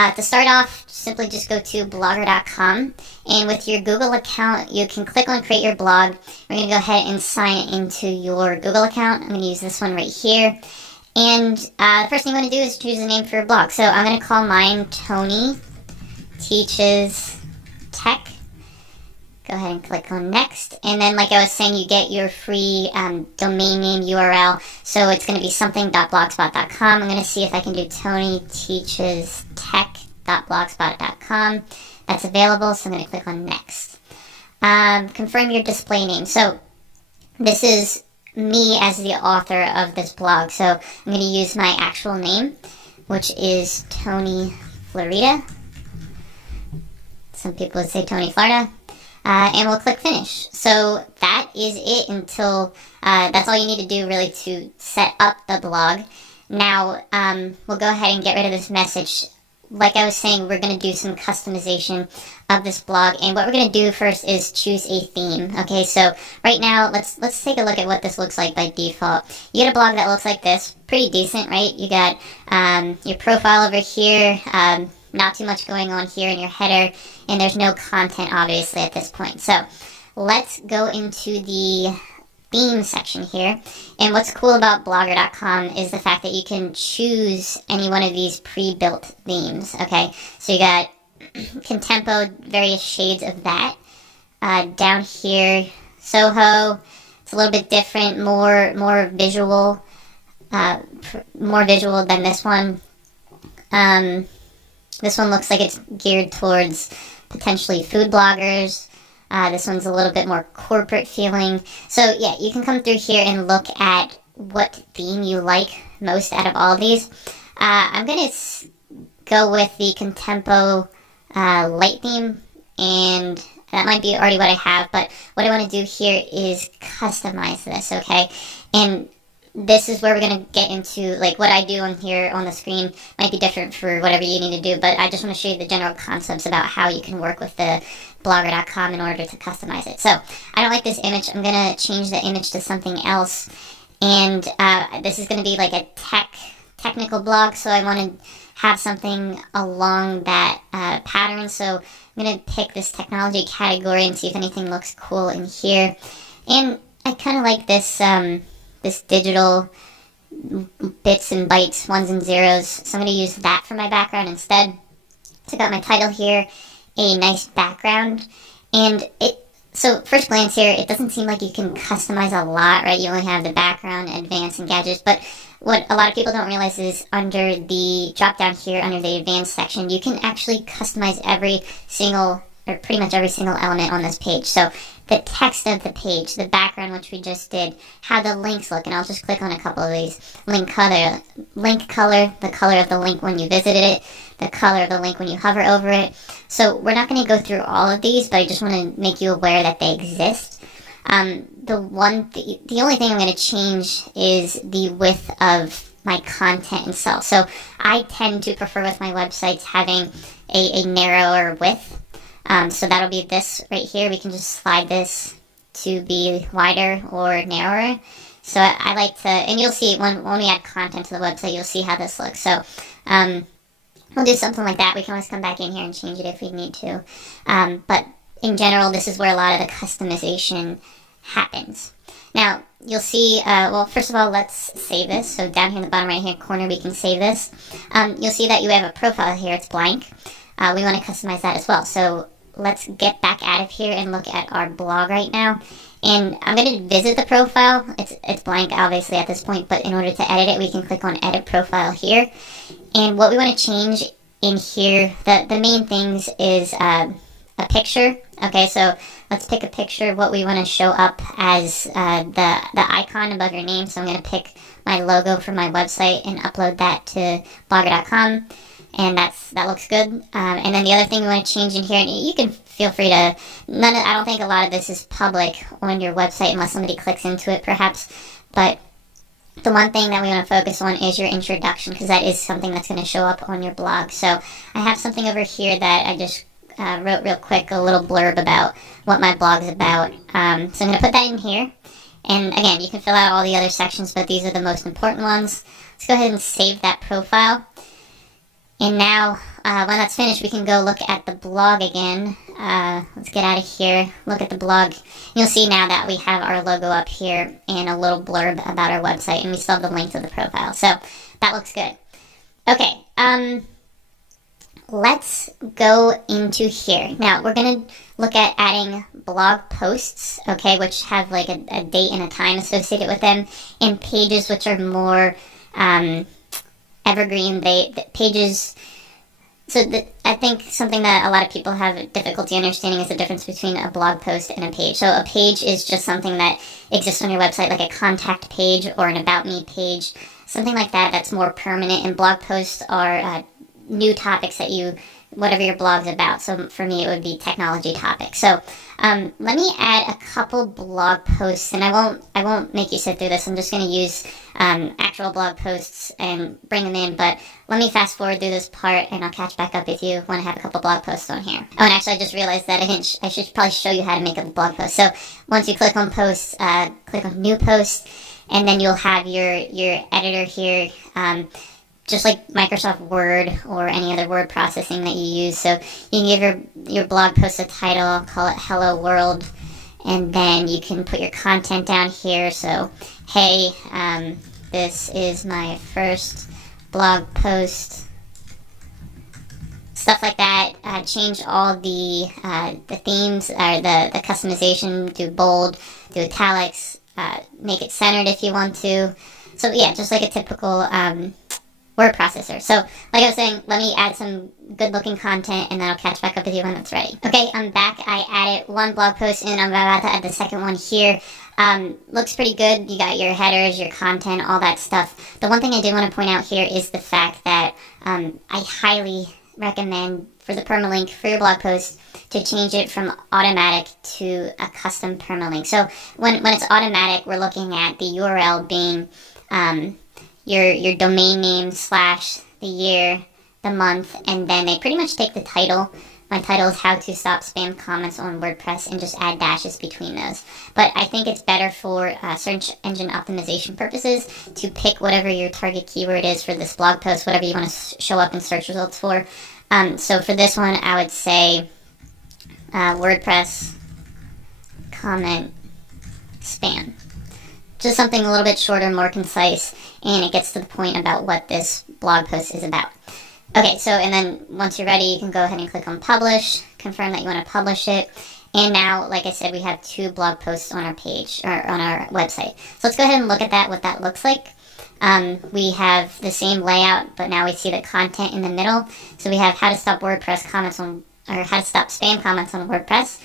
To start off, simply just go to blogger.com, and with your Google account, you can click on create your blog. We're going to go ahead and sign into your Google account. I'm going to use this one right here. And the first thing you want to do is choose a name for your blog. So I'm going to call mine Tony Teaches Tech. Go ahead and click on next. And then, like I was saying, you get your free domain name URL. So it's going to be something.blogspot.com. I'm going to see if I can do tonyteachestech.blogspot.com. That's available, so I'm going to click on next. Confirm your display name. So this is me as the author of this blog. So I'm going to use my actual name, which is Tony Florida. Some people would say Tony Florida. And we'll click finish. So that is it until, that's all you need to do really to set up the blog. Now, we'll go ahead and get rid of this message. Like I was saying, we're going to do some customization of this blog. And what we're going to do first is choose a theme. Okay, so right now, let's take a look at what this looks like by default. You get a blog that looks like this. Pretty decent, right? You got your profile over here. Not too much going on here in your header, and there's no content obviously at this point. So let's go into the theme section here. And what's cool about blogger.com is the fact that you can choose any one of these pre-built themes. Okay, so you got Contempo, various shades of that. Down here, Soho, it's a little bit different, more visual, more visual than this one. This one looks like it's geared towards potentially food bloggers. This one's a little bit more corporate feeling. So yeah, you can come through here and look at what theme you like most out of all of these. I'm going to go with the Contempo light theme, and that might be already what I have, but what I want to do here is customize this, okay? And this is where we're going to get into, like, what I do on here on the screen might be different for whatever you need to do, but I just want to show you the general concepts about how you can work with the blogger.com in order to customize it. So I don't like this image. I'm going to change the image to something else, and this is going to be like a technical blog, so I want to have something along that pattern. So I'm going to pick this technology category and see if anything looks cool in here. And I kind of like this this digital bits and bytes, ones and zeros. So I'm going to use that for my background instead. So I got my title here, a nice background. And so first glance here, it doesn't seem like you can customize a lot, right? You only have the background, advanced, and gadgets. But what a lot of people don't realize is under the drop down here, under the advanced section, you can actually customize every single, or pretty much every single element on this page. So the text of the page, the background, which we just did, how the links look, and I'll just click on a couple of these. Link color, the color of the link when you visited it, the color of the link when you hover over it. So we're not going to go through all of these, but I just want to make you aware that they exist. The only thing I'm going to change is the width of my content itself. So I tend to prefer with my websites having a narrower width. So that'll be this right here. We can just slide this to be wider or narrower. So I like to, and you'll see when we add content to the website, you'll see how this looks. So we'll do something like that. We can always come back in here and change it if we need to. But in general, this is where a lot of the customization happens. Now, you'll see, well, first of all, let's save this. So down here in the bottom right-hand corner, we can save this. You'll see that you have a profile here. It's blank. We want to customize that as well. So let's get back out of here and look at our blog right now. And I'm going to visit the profile. It's blank, obviously, at this point. But in order to edit it, we can click on Edit Profile here. And what we want to change in here, the main things is a picture. Okay, so let's pick a picture of what we want to show up as the icon above your name. So I'm going to pick my logo for my website and upload that to blogger.com. And that looks good. And then the other thing we want to change in here, and you can feel free to, I don't think a lot of this is public on your website unless somebody clicks into it perhaps. But the one thing that we want to focus on is your introduction, because that is something that's going to show up on your blog. So I have something over here that I just wrote real quick, a little blurb about what my blog is about. So I'm going to put that in here. And again, you can fill out all the other sections, but these are the most important ones. Let's go ahead and save that profile. And now when that's finished, we can go look at the blog again. Let's get out of here, look at the blog. You'll see now that we have our logo up here and a little blurb about our website, and we still have the link to the profile. So that looks good. Okay, let's go into here. Now, we're going to look at adding blog posts, okay, which have like a date and a time associated with them, and pages which are more evergreen. Pages... So I think something that a lot of people have difficulty understanding is the difference between a blog post and a page. So a page is just something that exists on your website, like a contact page or an about me page, something like that that's more permanent. And blog posts are new topics that whatever your blog's about. So for me, it would be technology topics. So let me add a couple blog posts, and I won't make you sit through this. I'm just going to use actual blog posts and bring them in. But let me fast forward through this part, and I'll catch back up with you when I have a couple blog posts on here. Oh, and actually, I just realized that I should probably show you how to make a blog post. So once you click on posts, click on new post, and then you'll have your editor here. Just like Microsoft Word or any other word processing that you use. So you can give your blog post a title, call it Hello World, and then you can put your content down here. So, hey, this is my first blog post. Stuff like that. Change all the themes, or the customization, do bold, do italics, make it centered if you want to. So yeah, just like a typical word processor. So, like I was saying, let me add some good-looking content, and then I'll catch back up with you when it's ready. Okay, I'm back. I added one blog post, and I'm about to add the second one here. Looks pretty good. You got your headers, your content, all that stuff. The one thing I did want to point out here is the fact that I highly recommend for the permalink for your blog post to change it from automatic to a custom permalink. So when it's automatic, we're looking at the URL being your domain name / the year, the month, and then they pretty much take the title. My title is How to Stop Spam Comments on WordPress, and just add dashes between those. But I think it's better for search engine optimization purposes to pick whatever your target keyword is for this blog post, whatever you want to show up in search results for. So for this one, I would say WordPress comment spam. Just something a little bit shorter, more concise, and it gets to the point about what this blog post is about. Okay, so, and then once you're ready, you can go ahead and click on publish, confirm that you want to publish it, and now, like I said, we have 2 blog posts on our page, or on our website. So let's go ahead and look at that, what that looks like. We have the same layout, but now we see the content in the middle. So we have how to stop WordPress comments on, or how to stop spam comments on WordPress.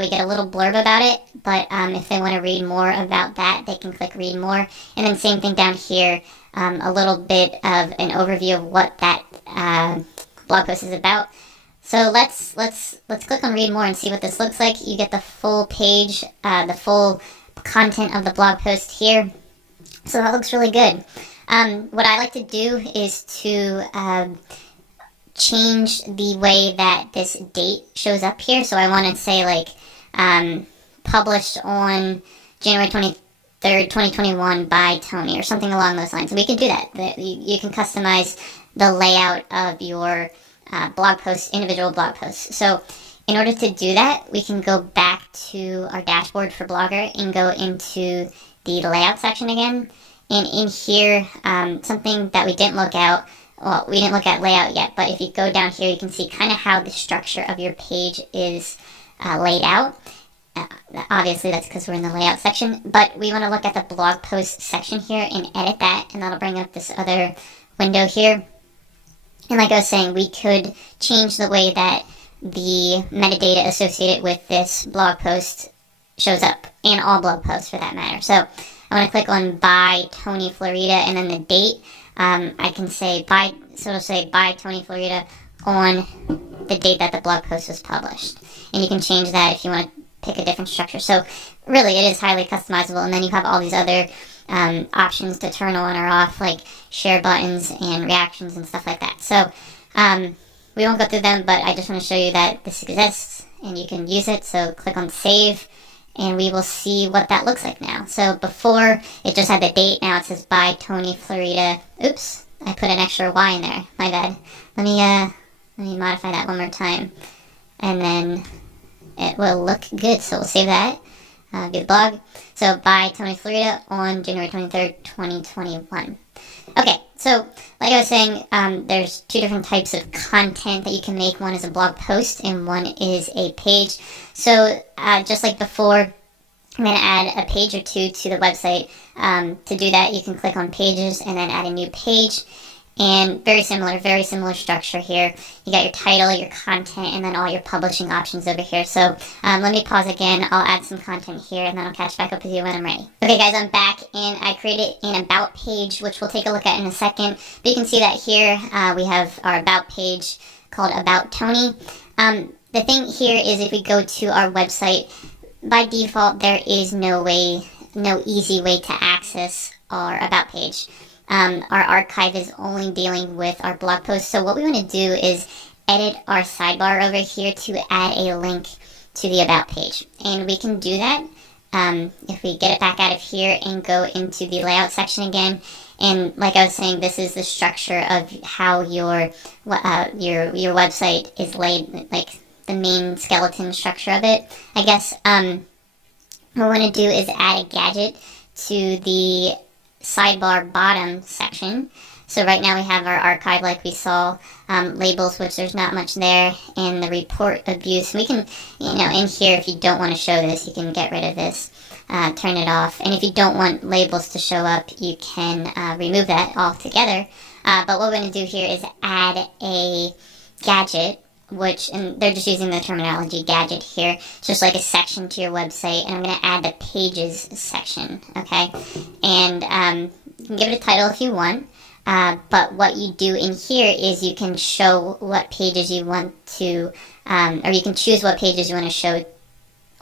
We get a little blurb about it, but if they want to read more about that, they can click read more. And then same thing down here, a little bit of an overview of what that blog post is about. So let's click on read more and see what this looks like. You get the full page, the full content of the blog post here. So that looks really good. What I like to do is to change the way that this date shows up here. So I want to say like published on January 23rd, 2021 by Tony, or something along those lines. And we can do that. You can customize the layout of your blog posts, individual blog posts. So in order to do that, we can go back to our dashboard for Blogger and go into the layout section again. And in here, something that we didn't look at, well, we didn't look at layout yet, but if you go down here, you can see kind of how the structure of your page is laid out. Obviously, that's because we're in the layout section, but we want to look at the blog post section here and edit that, and that'll bring up this other window here. And like I was saying, we could change the way that the metadata associated with this blog post shows up, and all blog posts for that matter. So I want to click on by Tony Florida, and then the date. I can say by, so it'll say by Tony Florida on the date that the blog post was published. And you can change that if you want to pick a different structure. So really, it is highly customizable. And then you have all these other options to turn on or off, like share buttons and reactions and stuff like that. So we won't go through them, but I just want to show you that this exists and you can use it. So click on save, and we will see what that looks like now. So before, it just had the date. Now it says by Tony Florida. Oops, I put an extra Y in there. My bad. Let Let me modify that one more time, and then it will look good. So we'll save that. Good blog. So by Tony Florida on January 23rd, 2021. Okay, so like I was saying, there's two different types of content that you can make. One is a blog post and one is a page. So just like before, I'm going to add a page or two to the website. To do that, you can click on pages and then add a new page. And very similar structure here. You got your title, your content, and then all your publishing options over here. So let me pause again. I'll add some content here, and then I'll catch back up with you when I'm ready. Okay, guys, I'm back, and I created an About page, which we'll take a look at in a second. But you can see that here we have our About page called About Tony. The thing here is if we go to our website, by default, there is no easy way to access our About page. Our archive is only dealing with our blog posts. So what we want to do is edit our sidebar over here to add a link to the About page. And we can do that if we get it back out of here and go into the layout section again. And like I was saying, this is the structure of how your website is laid, like the main skeleton structure of it. I guess what we want to do is add a gadget to the sidebar bottom section. So right now we have our archive like we saw, labels, which there's not much there, and the report abuse. We can, in here, if you don't want to show this, you can get rid of this, turn it off. And if you don't want labels to show up, you can remove that altogether. But what we're going to do here is add a gadget, and they're just using the terminology gadget here. It's just like a section to your website, and I'm going to add the pages section, okay? And you can give it a title if you want, but what you do in here is you can show what pages you want to, or you can choose what pages you want to show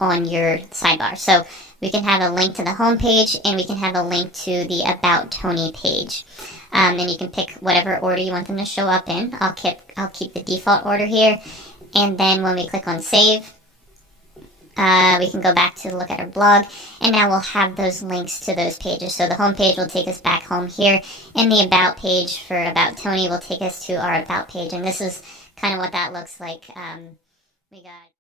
on your sidebar. So we can have a link to the home page, and we can have a link to the About Tony page. And you can pick whatever order you want them to show up in. I'll keep the default order here. And then when we click on save, we can go back to look at our blog. And now we'll have those links to those pages. So the home page will take us back home here. And the About page for About Tony will take us to our About page. And this is kind of what that looks like. We got